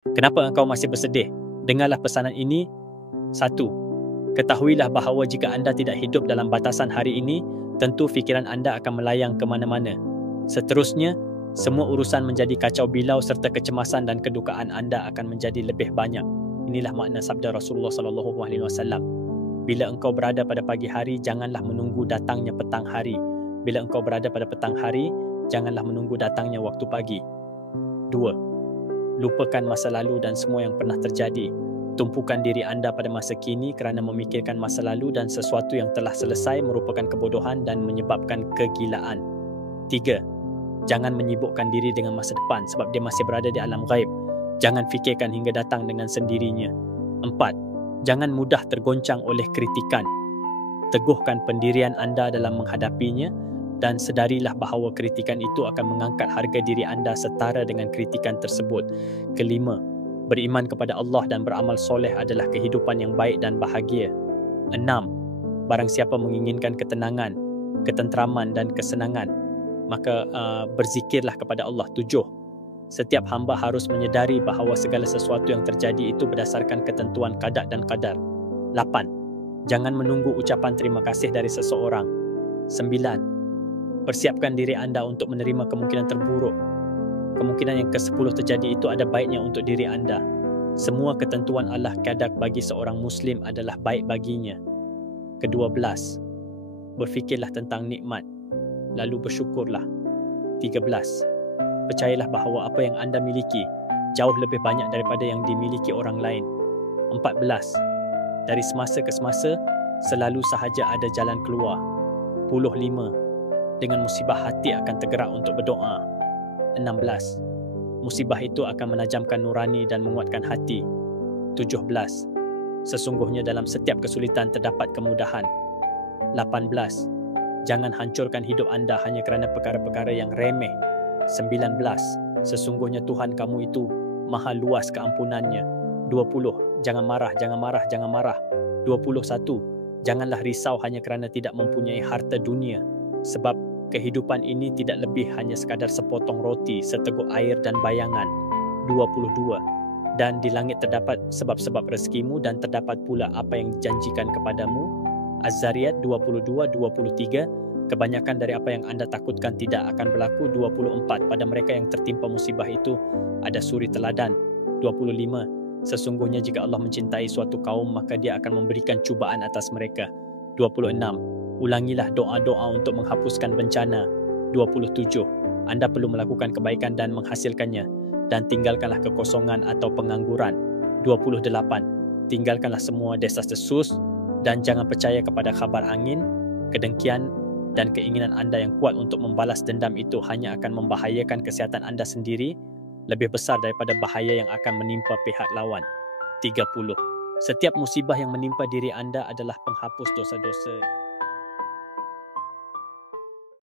Kenapa engkau masih bersedih? Dengarlah pesanan ini. 1. Ketahuilah bahawa jika anda tidak hidup dalam batasan hari ini, tentu fikiran anda akan melayang ke mana-mana. Seterusnya, semua urusan menjadi kacau bilau serta kecemasan dan kedukaan anda akan menjadi lebih banyak. Inilah makna sabda Rasulullah SAW. Bila engkau berada pada pagi hari, janganlah menunggu datangnya petang hari. Bila engkau berada pada petang hari, janganlah menunggu datangnya waktu pagi. 2. Lupakan masa lalu dan semua yang pernah terjadi. Tumpukan diri anda pada masa kini kerana memikirkan masa lalu dan sesuatu yang telah selesai merupakan kebodohan dan menyebabkan kegilaan. 3. Jangan menyibukkan diri dengan masa depan sebab dia masih berada di alam ghaib. Jangan fikirkan hingga datang dengan sendirinya. 4. Jangan mudah tergoncang oleh kritikan. Teguhkan pendirian anda dalam menghadapinya dan sedarilah bahawa kritikan itu akan mengangkat harga diri anda setara dengan kritikan tersebut. 5. Beriman kepada Allah dan beramal soleh adalah kehidupan yang baik dan bahagia. 6. Barang siapa menginginkan ketenangan, ketenteraman dan kesenangan, maka berzikirlah kepada Allah. 7. Setiap hamba harus menyedari bahawa segala sesuatu yang terjadi itu berdasarkan ketentuan qada dan qadar. 8. Jangan menunggu ucapan terima kasih dari seseorang. 9. Persiapkan diri anda untuk menerima kemungkinan terburuk. Kemungkinan yang ke-10 terjadi itu ada baiknya untuk diri anda. Semua ketentuan Allah qada bagi seorang Muslim adalah baik baginya. Ke-12. Berfikirlah tentang nikmat, lalu bersyukurlah. 13. Percayalah bahawa apa yang anda miliki jauh lebih banyak daripada yang dimiliki orang lain. 14. Dari semasa ke semasa, selalu sahaja ada jalan keluar. 15. Dengan musibah hati akan tergerak untuk berdoa. 16. Musibah itu akan menajamkan nurani dan menguatkan hati. 17. Sesungguhnya dalam setiap kesulitan terdapat kemudahan. 18. Jangan hancurkan hidup anda hanya kerana perkara-perkara yang remeh. 19. Sesungguhnya Tuhan kamu itu maha luas keampunannya. 20. Jangan marah, jangan marah, jangan marah. 21. Janganlah risau hanya kerana tidak mempunyai harta dunia. Sebab kehidupan ini tidak lebih hanya sekadar sepotong roti, seteguk air dan bayangan. 22. Dan di langit terdapat sebab-sebab rezekimu dan terdapat pula apa yang dijanjikan kepadamu. Az-Zariyat 22-23. Kebanyakan dari apa yang anda takutkan tidak akan berlaku. 24. Pada mereka yang tertimpa musibah itu ada suri teladan. 25. Sesungguhnya jika Allah mencintai suatu kaum, maka dia akan memberikan cubaan atas mereka. 26. Ulangilah doa-doa untuk menghapuskan bencana. 27. Anda perlu melakukan kebaikan dan menghasilkannya, dan tinggalkanlah kekosongan atau pengangguran. 28. Tinggalkanlah semua desas-desus dan jangan percaya kepada khabar angin. Kedengkian dan keinginan anda yang kuat untuk membalas dendam itu hanya akan membahayakan kesihatan anda sendiri lebih besar daripada bahaya yang akan menimpa pihak lawan. 30. Setiap musibah yang menimpa diri anda adalah penghapus dosa-dosa.